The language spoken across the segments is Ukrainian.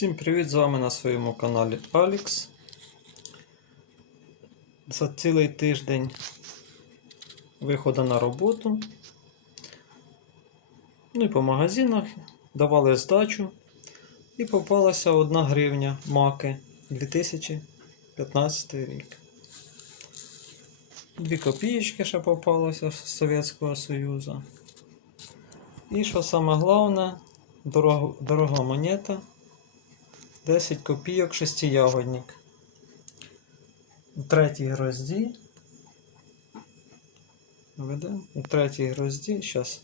Всім привіт! З вами на своєму каналі Алікс. За цілий тиждень виходу на роботу. Ну і по магазинах давали здачу. І попалася одна гривня маки 2015 рік. Дві копієчки ще попалося з Совєтського Союзу. І що саме головне, дорога монета. 10 копійок шестиягодник. У третій грозді. Ведемо. У третій грозді. Зараз.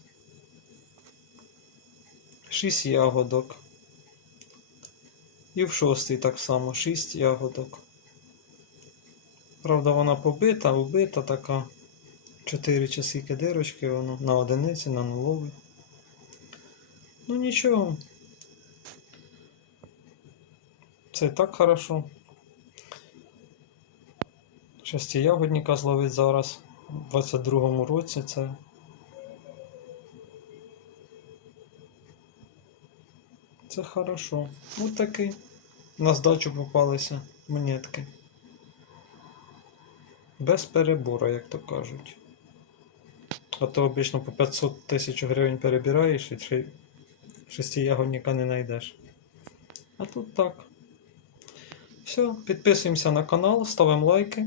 6 ягодок. І в шостий так само 6 ягодок. Правда, вона побита, убита така. 4 часи дирочки, воно на одиниці, на нуловий. Ну нічого. Це і так хорошо. Шестиягодника зловить зараз у 22-му році це. Це хорошо. Ось такий. На здачу попалися монетки. Без перебору, як то кажуть. А то обично по 500 тисяч гривень перебираєш і ще шестиягодника не знайдеш. А тут так. Все, підписуємося на канал, ставимо лайки.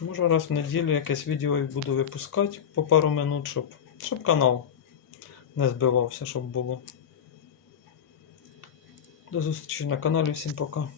Може раз в неділю якесь відео буду випускати по пару минут, щоб, щоб канал не збивався, щоб було. До зустрічі на каналі, всім пока.